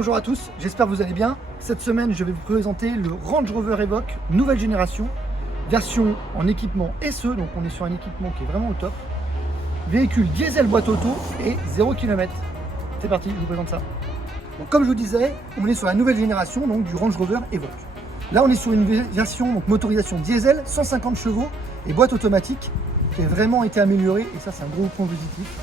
Bonjour à tous, j'espère que vous allez bien. Cette semaine, je vais vous présenter le Range Rover Evoque nouvelle génération, version en équipement SE, donc on est sur un équipement qui est vraiment au top. Véhicule diesel boîte auto et 0 km. C'est parti, je vous présente ça. Donc, comme je vous disais, on est sur la nouvelle génération donc, du Range Rover Evoque. Là, on est sur une version donc, motorisation diesel, 150 chevaux et boîte automatique qui a vraiment été améliorée et ça, c'est un gros point positif.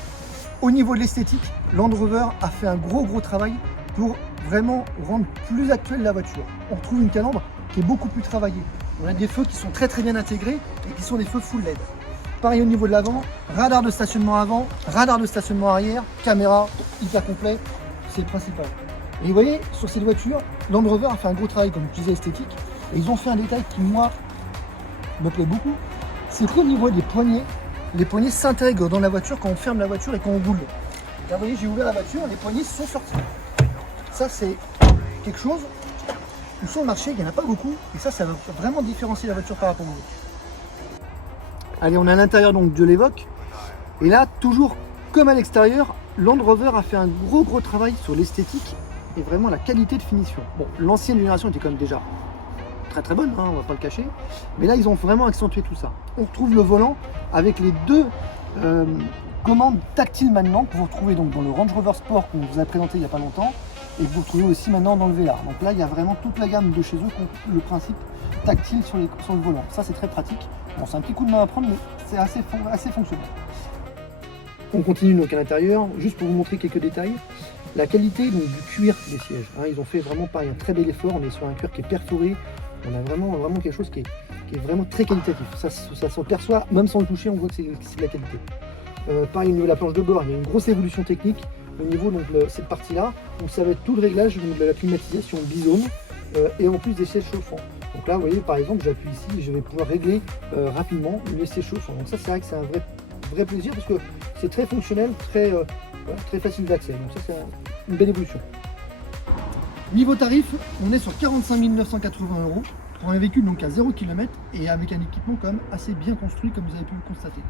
Au niveau de l'esthétique, Land Rover a fait un gros travail pour vraiment rendre plus actuelle la voiture. On retrouve une calandre qui est beaucoup plus travaillée. On a des feux qui sont très bien intégrés et qui sont des feux full LED. Pareil au niveau de l'avant, radar de stationnement avant, radar de stationnement arrière, caméra hyper complet, c'est le principal. Et vous voyez, sur cette voiture, Land Rover a fait un gros travail, comme je disais, esthétique. Et ils ont fait un détail qui, moi, me plaît beaucoup. C'est qu'au niveau des poignées, les poignées s'intègrent dans la voiture quand on ferme la voiture et quand on roule. Là, vous voyez, j'ai ouvert la voiture, les poignées sont sorties. Ça, c'est quelque chose où sur le marché, il n'y en a pas beaucoup. Et ça va vraiment différencier la voiture par rapport aux autres. Allez, on est à l'intérieur donc de l'Evoque. Et là, toujours comme à l'extérieur, Land Rover a fait un gros travail sur l'esthétique et vraiment la qualité de finition. Bon, l'ancienne génération était quand même déjà très bonne, hein, on va pas le cacher. Mais là, ils ont vraiment accentué tout ça. On retrouve le volant avec les deux commandes tactiles maintenant que vous retrouvez donc dans le Range Rover Sport qu'on vous a présenté il n'y a pas longtemps et que vous retrouvez aussi maintenant dans le Velar. Donc là, il y a vraiment toute la gamme de chez eux qui ont le principe tactile sur le volant. Ça, c'est très pratique. Bon, c'est un petit coup de main à prendre, mais c'est assez fonctionnel. On continue donc à l'intérieur, juste pour vous montrer quelques détails. La qualité donc, du cuir des sièges. Hein, ils ont fait vraiment pareil, un très bel effort. On est sur un cuir qui est perforé. On a vraiment quelque chose qui est vraiment très qualitatif. Ça se perçoit, même sans le toucher, on voit que c'est de la qualité. Pareil au niveau de la planche de bord, il y a une grosse évolution technique au niveau de cette partie-là. Donc ça va être tout le réglage de la climatisation bizone et en plus des sièges chauffants. Donc là, vous voyez, par exemple, j'appuie ici et je vais pouvoir régler rapidement les sièges chauffants. Donc ça, c'est vrai que c'est un vrai plaisir parce que c'est très fonctionnel, très facile d'accès. Donc ça, c'est une belle évolution. Niveau tarif, on est sur 45 980 € pour un véhicule donc à 0 km et avec un équipement quand même assez bien construit comme vous avez pu le constater.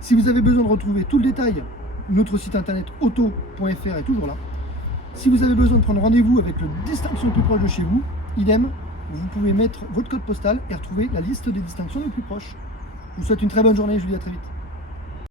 Si vous avez besoin de retrouver tout le détail, notre site internet auto.fr est toujours là. Si vous avez besoin de prendre rendez-vous avec le distinction le plus proche de chez vous, idem, vous pouvez mettre votre code postal et retrouver la liste des distinctions les plus proches. Je vous souhaite une très bonne journée et je vous dis à très vite.